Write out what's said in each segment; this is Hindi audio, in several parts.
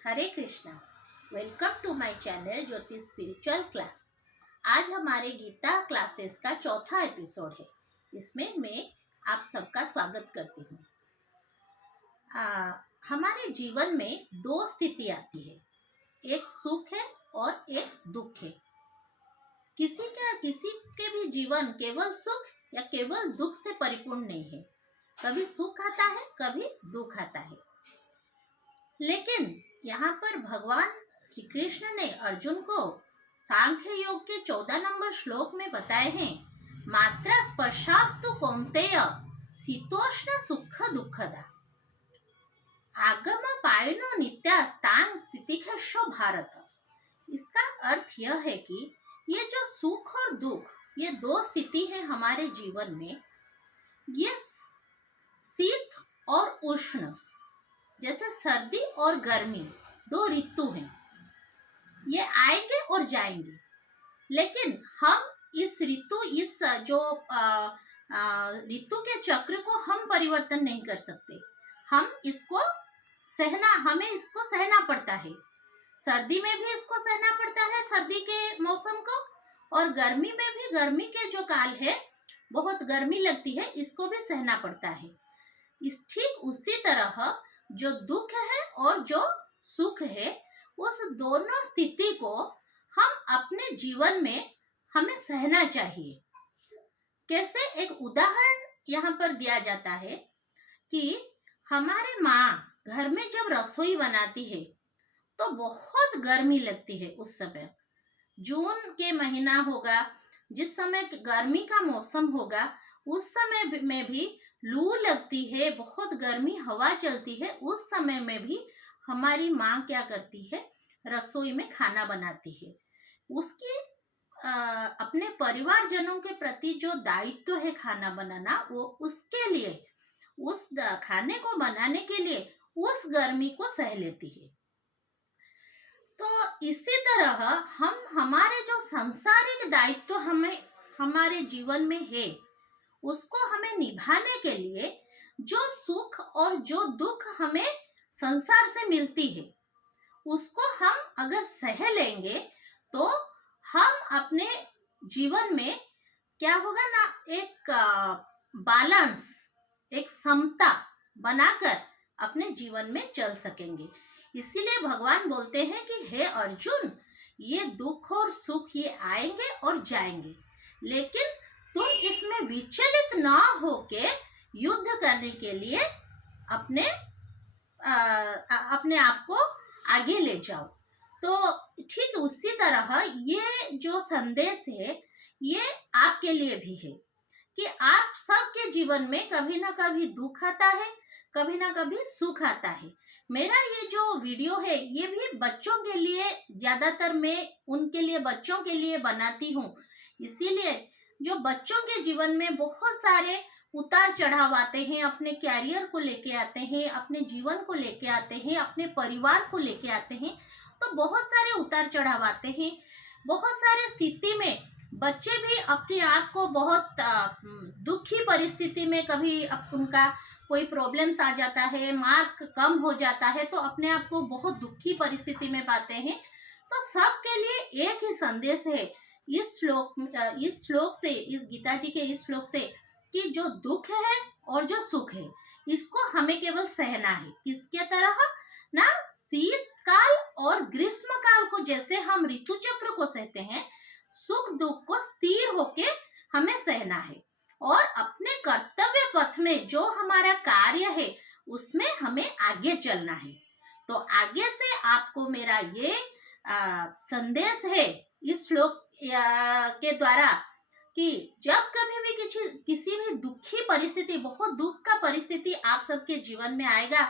Hare Krishna. Welcome to my channel Jyoti spiritual class. आज हमारे गीता क्लासेस का चौथा एपिसोड है। इसमें मैं आप सबका स्वागत करती हूँ। हमारे जीवन में दो स्थिति आती है, एक सुख है और एक दुख है। किसी के भी जीवन केवल सुख या केवल दुख से परिपूर्ण नहीं है। कभी सुख आता है, कभी दुख आता है। लेकिन यहाँ पर भगवान श्री कृष्ण ने अर्जुन को सांख्य योग के 14 नंबर श्लोक में बताए हैं, मात्रा स्पर्शास्तु कौन्तेय शीतोष्ण सुख दुखदा आगम पायनो नित्यास्तांग स्थितिक्षो भारत। इसका अर्थ यह है कि ये जो सुख और दुख, ये दो स्थिति है हमारे जीवन में। ये शीत और उष्ण, जैसे सर्दी और गर्मी, दो ऋतु हैं। ये आएंगे और जाएंगे, लेकिन हम इस ऋतु के चक्र को हम परिवर्तन नहीं कर सकते। हमें इसको सहना पड़ता है। सर्दी में भी इसको सहना पड़ता है, सर्दी के मौसम को, और गर्मी में भी, गर्मी के जो काल है, बहुत गर्मी लगती है, इसको भी सहना पड़ता है। ठीक उसी तरह जो दुख है और जो सुख है, उस दोनों स्थिति को हम अपने जीवन में हमें सहना चाहिए। कैसे? एक उदाहरण यहाँ पर दिया जाता है कि हमारे माँ घर में जब रसोई बनाती है तो बहुत गर्मी लगती है। उस समय जून के महीना होगा, जिस समय गर्मी का मौसम होगा, उस समय में भी लू लगती है, बहुत गर्मी हवा चलती है। उस समय में भी हमारी माँ क्या करती है? रसोई में खाना बनाती है। उसकी अपने परिवारजनों के प्रति जो दायित्व है खाना बनाना, वो उसके लिए, उस खाने को बनाने के लिए उस गर्मी को सह लेती है। तो इसी तरह हमारे जो सांसारिक दायित्व हमारे जीवन में है, उसको हमें निभाने के लिए जो सुख और जो दुख हमें संसार से मिलती है, उसको हम अगर सह लेंगे तो हम अपने जीवन में क्या होगा ना, एक बैलेंस, एक समता बनाकर अपने जीवन में चल सकेंगे। इसीलिए भगवान बोलते हैं कि हे अर्जुन, ये दुख और सुख ये आएंगे और जाएंगे, लेकिन तुम इसमें विचलित ना होके युद्ध करने के लिए अपने आप को आगे ले जाओ। तो ठीक उसी तरह ये जो संदेश है, ये आपके लिए भी है कि आप सबके जीवन में कभी ना कभी दुख आता है, कभी ना कभी सुख आता है। मेरा ये जो वीडियो है, ये भी बच्चों के लिए, ज़्यादातर मैं उनके लिए, बच्चों के लिए बनाती हूँ। इसीलिए जो बच्चों के जीवन में बहुत सारे उतार चढ़ाव आते हैं, अपने कैरियर को लेके आते हैं, अपने जीवन को लेके आते हैं, अपने परिवार को लेके आते हैं, तो बहुत सारे उतार चढ़ाव आते हैं। बहुत सारे स्थिति में बच्चे भी अपने आप को बहुत दुखी परिस्थिति में, कभी उनका कोई प्रॉब्लम्स आ जाता है, मार्क कम हो जाता है, तो अपने आप को बहुत दुखी परिस्थिति में पाते हैं। तो सबके लिए एक ही संदेश है इस श्लोक से, इस गीता जी के इस श्लोक से, कि जो दुख है और जो सुख है, इसको हमें केवल सहना है। किसके तरह ना, शीतकाल और ग्रीष्म काल को जैसे हम ऋतु चक्र को सहते हैं, सुख दुख को स्थिर होके हमें सहना है, और अपने कर्तव्य पथ में जो हमारा कार्य है, उसमें हमें आगे चलना है। तो आगे से आपको मेरा ये संदेश है इस श्लोक के द्वारा, कि जब कभी भी किसी भी दुखी परिस्थिति, बहुत दुख का परिस्थिति आप सबके जीवन में आएगा,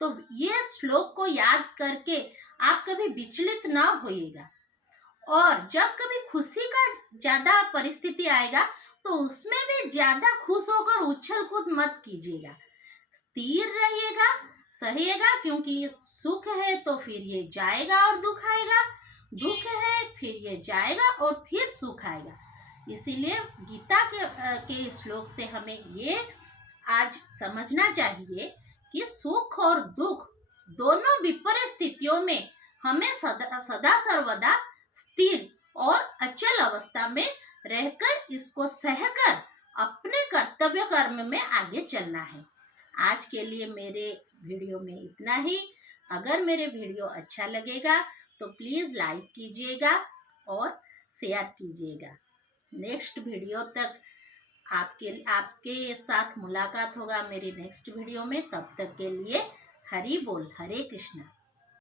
तो ये श्लोक को याद करके आप कभी विचलित ना होइएगा। और जब कभी खुशी का ज्यादा परिस्थिति आएगा, तो उसमें भी ज्यादा खुश होकर उछल कूद मत कीजिएगा। स्थिर रहिएगा, सहिएगा, क्योंकि सुख है तो फिर ये जाएगा और दुख आएगा, दुख है फिर ये जाएगा और फिर सुख आएगा। इसीलिए गीता के श्लोक से हमें ये आज समझना चाहिए कि सुख और दुख दोनों विपरीत स्थितियों परिस्थितियों में हमें सदा सदा सर्वदा स्थिर और अचल अवस्था में रहकर इसको सहकर अपने कर्तव्य कर्म में आगे चलना है। आज के लिए मेरे वीडियो में इतना ही। अगर मेरे वीडियो अच्छा लगेगा तो प्लीज़ लाइक कीजिएगा और शेयर कीजिएगा। नेक्स्ट वीडियो तक आपके साथ मुलाकात होगा मेरी नेक्स्ट वीडियो में। तब तक के लिए हरि बोल, हरे कृष्णा।